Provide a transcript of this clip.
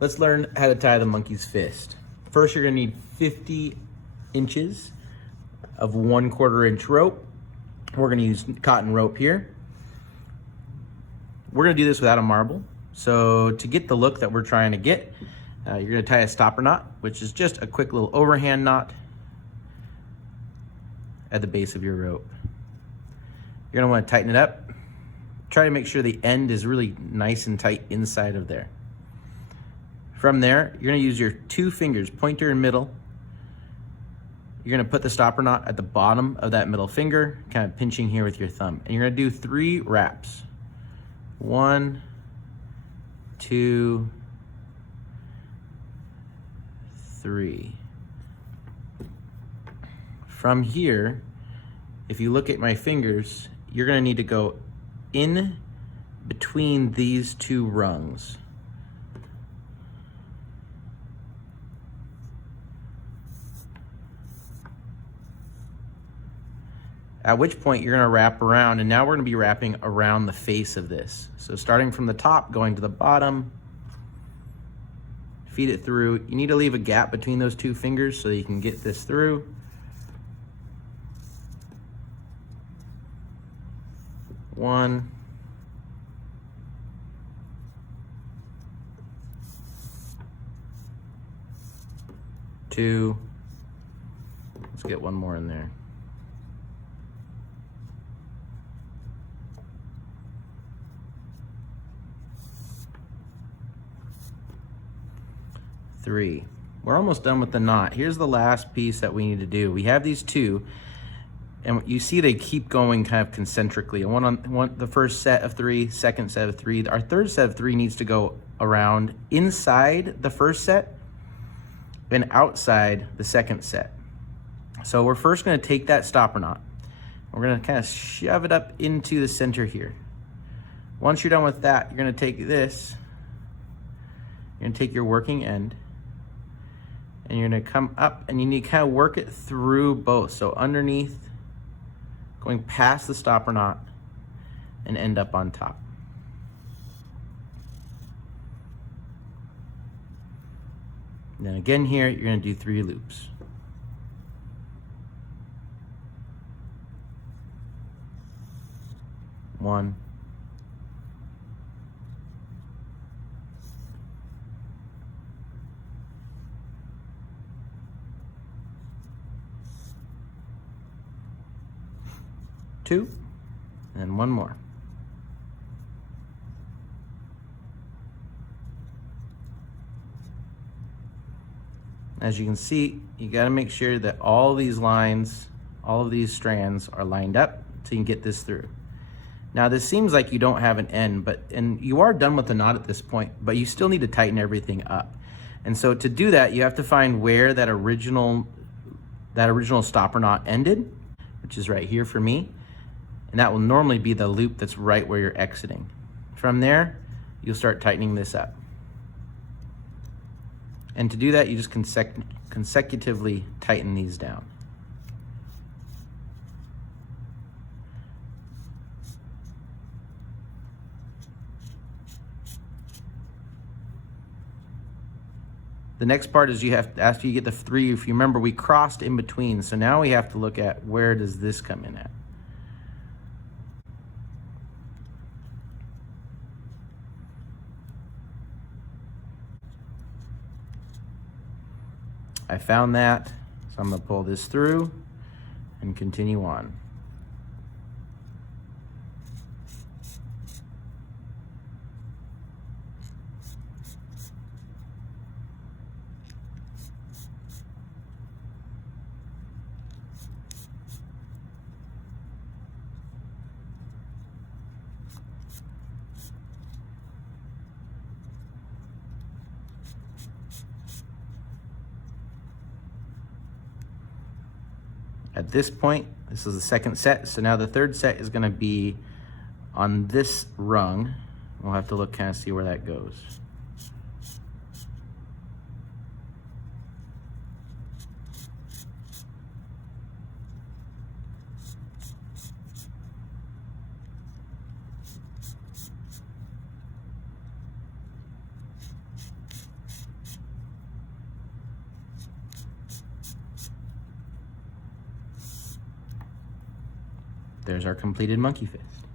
Let's learn how to tie the monkey's fist. First, you're gonna need 50 inches of 1/4 inch rope. We're gonna use cotton rope here. We're gonna do this without a marble. So to get the look that we're trying to get, you're gonna tie a stopper knot, which is just a quick little overhand knot at the base of your rope. You're gonna wanna tighten it up. Try to make sure the end is really nice and tight inside of there. From there, you're gonna use your 2 fingers, pointer and middle. You're gonna put the stopper knot at the bottom of that middle finger, kind of pinching here with your thumb. And you're gonna do 3 wraps. 1, 2, 3. From here, if you look at my fingers, you're gonna need to go in between these 2 rungs. At which point you're gonna wrap around, and now we're gonna be wrapping around the face of this. So starting from the top, going to the bottom, feed it through. You need to leave a gap between those 2 fingers so you can get this through. One. 2. Let's get one more in there. 3. We're almost done with the knot. Here's the last piece that we need to do. We have these 2, and you see they keep going kind of concentrically. The first set of 3, second set of 3. Our third set of 3 needs to go around inside the first set and outside the second set. So we're first gonna take that stopper knot. We're gonna kind of shove it up into the center here. Once you're done with that, you're gonna take this, you're gonna take your working end, and you're gonna come up and you need to kind of work it through both. So underneath, going past the stopper knot and end up on top. And then again here, you're gonna do 3 loops. One. 2, and 1 more. As you can see, you got to make sure that all these lines, all of these strands are lined up so you can get this through. Now this seems like you don't have an end, and you are done with the knot at this point, but you still need to tighten everything up. And so to do that, you have to find where that original stopper knot ended, which is right here for me. And that will normally be the loop that's right where you're exiting. From there, you'll start tightening this up. And to do that, you just consecutively tighten these down. The next part is you have to, after you get the 3, if you remember, we crossed in between. So now we have to look at where does this come in at. I found that, so I'm gonna pull this through and continue on. At this point, this is the second set, so now the third set is gonna be on this rung. We'll have to look, kind of see where that goes. There's our completed monkey fist.